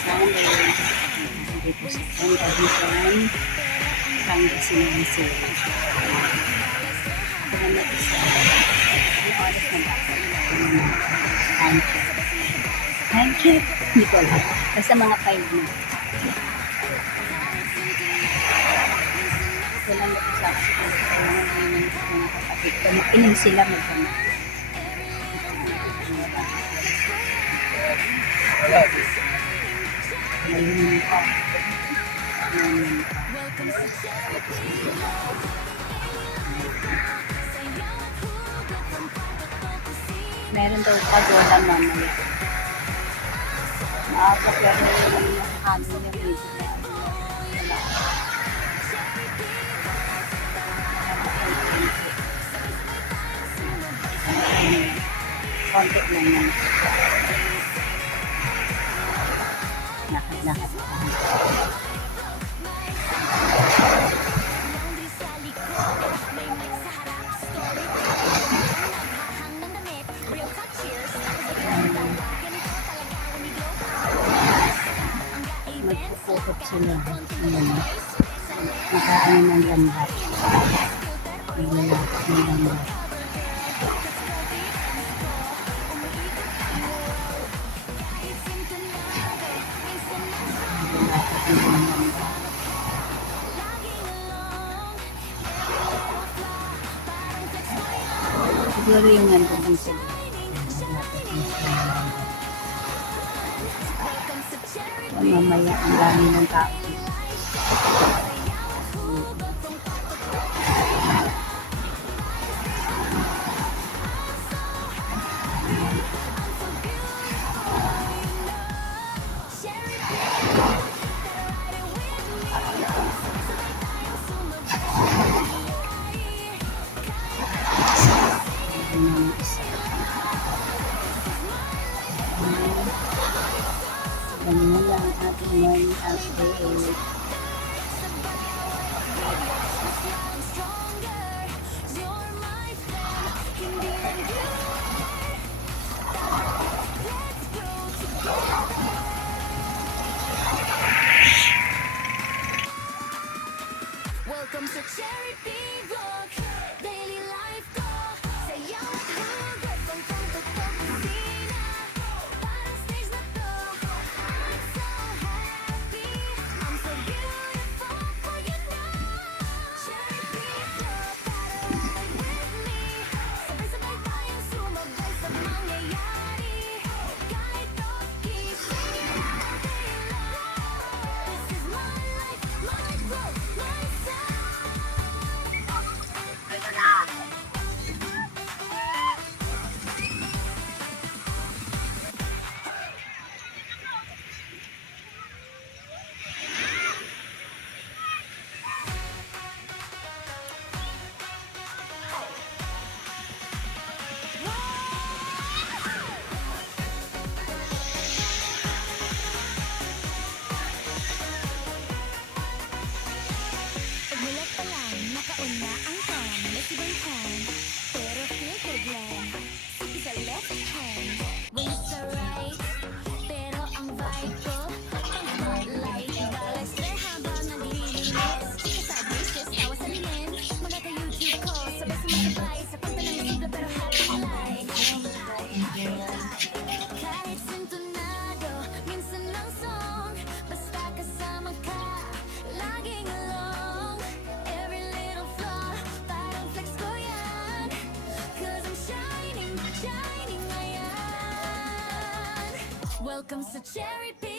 Sunday. Dito sa Pangasinan, Pangasinan City. Salamat sa oras na baka. Thank you. Hindi ko alam. Basta mga 5 na. Salamat sa mga kapatid ko. Inom sila magkama. Ngayon pa. Meron daw pagoda mamaya. Maaga pero ano niya dito. Konti lang yan. Lakad-lakad. Magpuputot sila. Nakaano ng lambat. Naglalakad ng lambat. Siguro yung nandun sila. Mamaya ang dami ng tao. Ganyan lang ating morning update. Welcome to Cherry Pea Vlog, daily life ko. Sayaw at hugot, pang-pang to kusina. Parang stage na to, I'm so happy. I'm so beautiful for you now. Cherry Pea Vlog, para ride with me. Sabay-sabay tayong sumabay sa mangyayari. Kahit okay, singing all day long. This is my life, my growth, my sound. Pagmulat pa lang, nakauna ang palm, nasibang hand. Pero filter glam, sipi sa left hand. Waist sa right, pero ang vibe ko, pang spotlight. Galax na habang naglilinis. Chika sa braces, tawa sa linen. Mga ka-YouTube ko, sabay sumasabay sa kanta ng sigla pero happy life. Kahit sintonado, minsan lang song. Basta kasama ka, laging along. Every little flaw, parang flex ko yan. 'Cause I'm shining, shining ngayon. Welcome sa Cherry Pea.